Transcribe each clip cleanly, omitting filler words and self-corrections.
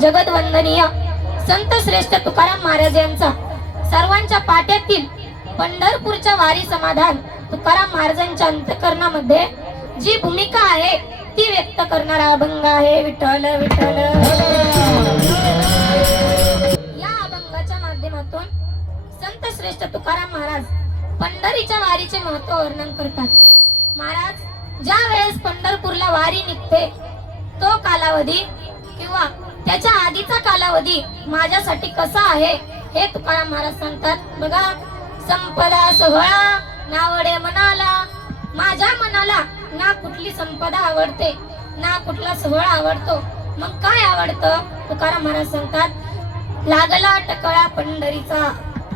जगदवंदनीय संत श्रेष्ठ तुकाराम महाराज यांचा सर्वांच्या पाट्यातील पंढरपूरच्या वारी समाधान तुकाराम महाराजांच्या अंतःकरणामध्ये जी भूमिका आहे ती व्यक्त करणारा अभंग आहे विठ्ठल विठ्ठल। या अभंगाच्या माध्यमातून संत श्रेष्ठ तुकाराम महाराज पंढरीच्या वारीचे महत्व वर्णन करतात। महाराज ज्या वेळेस पंढरपूरला वारी निघते तो कालावधी किंवा त्याच्या आधीचा कालावधी माझ्यासाठी कसा आहे हे तुकाराम महाराज सांगतात। बघा, संपदा सोहळा नावडे मनाला, माझ्या मनाला ना कुठली संपदा आवडते ना कुठला सोहळा आवडतो, मग काय आवडतं? तुकाराम महाराज सांगतात, लागला टकळा पंढरीचा,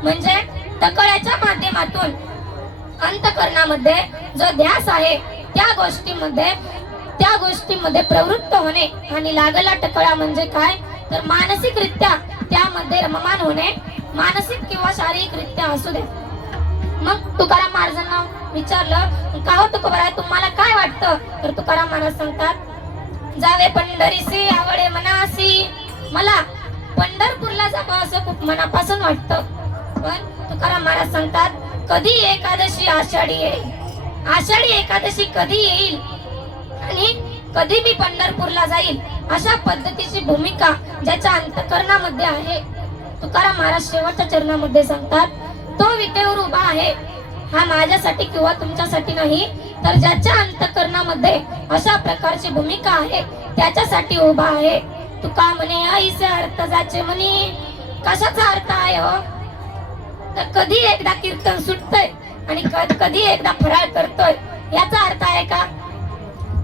म्हणजे टकळ्याच्या माध्यमातून अंतःकरणामध्ये जो ध्यास आहे त्या गोष्टीमध्ये प्रवृत्त होणे। आणि लागला टकळा म्हणजे काय तर मानसिकरित्या त्यामध्ये रममान होणे, मानसिक किंवा शारीरिकरित्या असू दे। मग तुकाराम महाराजांना विचारलं, का हो तुकोबरा तुम्हाला काय वाटतं? तर तुकाराम महाराज सांगतात, जावे पंढरीसी आवडे मनासी, मला पंढरपूरला जावं असं खूप मनापासून वाटतं। पण तुकाराम महाराज सांगतात, कधी एकादशी आषाढी येईल, आषाढी एकादशी कधी येईल आणि कधी मी पंढरपूरला जाईल, अशा पद्धतीची भूमिका ज्याच्या अंतःकरणामध्ये आहे तुकाराम महाराज शेवटच्या चरणामध्ये सांगतात, तो विटेवर उभा आहे हा माझ्यासाठी किंवा तुमच्यासाठी नाही, तर ज्याच्या अंतःकरणामध्ये अशा प्रकारची भूमिका आहे त्याच्यासाठी उभा आहे। तुका म्हणे ऐसे अर्थ जाचे म्हणे, कशाचा अर्थ आहे हो? तर कधी एकदा कीर्तन सुटतंय आणि कधी एकदा फराळ करतोय याचा अर्थ आहे का?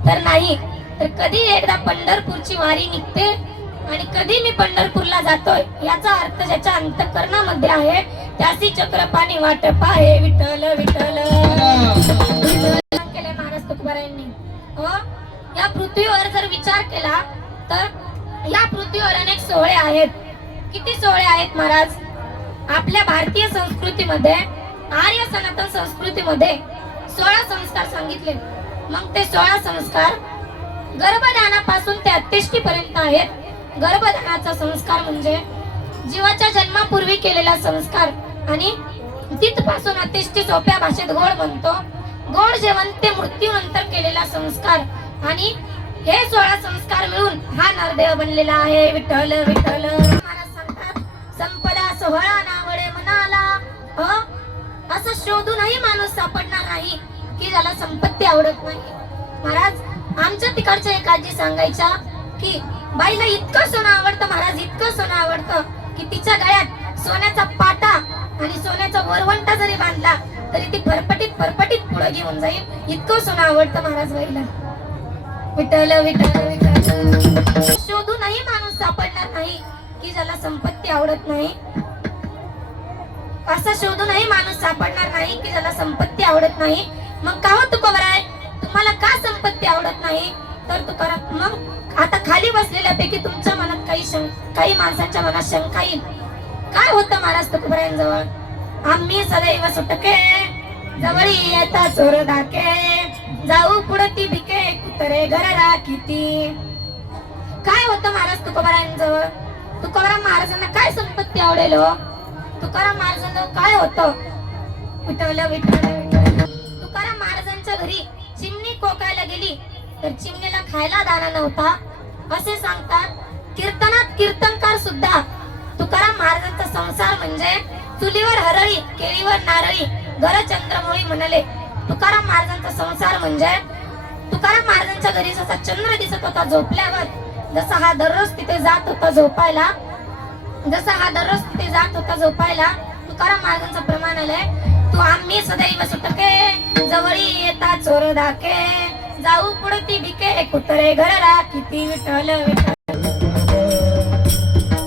तर नाही। तर कधी एकदा पंढरपूरची वारी निघते आणि कधी मी पंढरपूरला जातोय याचा अर्थ ज्याच्या अंतःकरणामध्ये आहे त्यासी चक्रपाणी वाटप आहे विठ्ठल विठ्ठल केले महाराज तुकोबारायांनी। या पृथ्वीवर जर विचार केला तर या पृथ्वीवर अनेक सोहळे आहेत। किती सोहळे आहेत महाराज? आपल्या भारतीय संस्कृतीमध्ये, आर्य सनातन संस्कृतीमध्ये 16 संस्कार सांगितले। मग ते 16 संस्कार गर्भधानापासून ते अंत्येष्टी पर्यंत आहेत। गर्भधानाचा संस्कार म्हणजे जीवाच्या जन्मापूर्वी केलेला संस्कार आणि तिथपासून अंत्येष्टी सोप्या भाषेत गोड म्हणतो, गोड जेवण ते मृत्यूनंतर केलेला संस्कार। आणि हे 16 संस्कार मिळून हा नरदेव बनलेला आहे विठ्ठल विठ्ठल। महाराज सांगतात, संपदा सोहळा नावडे मनाला, असं शोधूनही माणूस सापडणार नाही की ज्याला संपत्ती आवडत नाही। महाराज आमच्या तिकडच्या एक आजी सांगायच्या की बाईला इतकं सोनं आवडतं महाराज, इतकं सोनं आवडतं की तिच्या गळ्यात सोन्याचा पाटा आणि सोन्याचा वरवंटा जरी बांधला तरी ती फरफटीत पुढे घेऊन जाईल, इतकं सोनं आवडतं महाराज बाईला। विठ्ठल विठ्ठल विठ्ठल। शोधूनही माणूस सापडणार नाही की ज्याला संपत्ती आवडत नाही, असं शोधूनही माणूस सापडणार नाही की ज्याला संपत्ती आवडत नाही। मग का हो तुकोबराय तुम्हाला का संपत्ती आवडत नाही? तर तुकाराम, मग आता खाली बसलेल्यापैकी तुमच्या मनात काही माणसांच्या मनात शंका येईल, काय होतं महाराज तुकोबरायांजवळ? आम्ही सदैव सुटके जवळी येता चोर धाके, जाऊ पुढती भिके कुत्रे घर राखीती। काय होतं महाराज तुकोबरायांजवळ? तुकोबराम महाराजांना काय संपत्ती आवडेल हो? तुकाराम महाराजांना काय होतं? विठ्ठल विठ्ठल विठ्ठल। तुकाराम महाराजांच्या घरी चिमणी कोकायला गेली तर चिमणीला खायला दाणा नव्हता असे सांगतात। कीर्तनात कीर्तनकार सुद्धा तुकाराम महाराजांचा संसार म्हणजे चुलीवर हरळी केळीवर नारळी घर चंद्रमोळी म्हणले। तुकाराम महाराजांचा संसार म्हणजे तुकाराम महाराजांच्या घरी जसा चंद्र दिसत होता झोपल्यावर, जसा हा दररोज तिथे जात होता झोपायला, तुकाराम महाराजांचं प्रमाण आलंय, तू आम्ही सदैव सुटके जवळी येता चोर धाके, जाऊ पुढती भिके कुत्रे घर राखीती विठ्ठल विठ्ठल।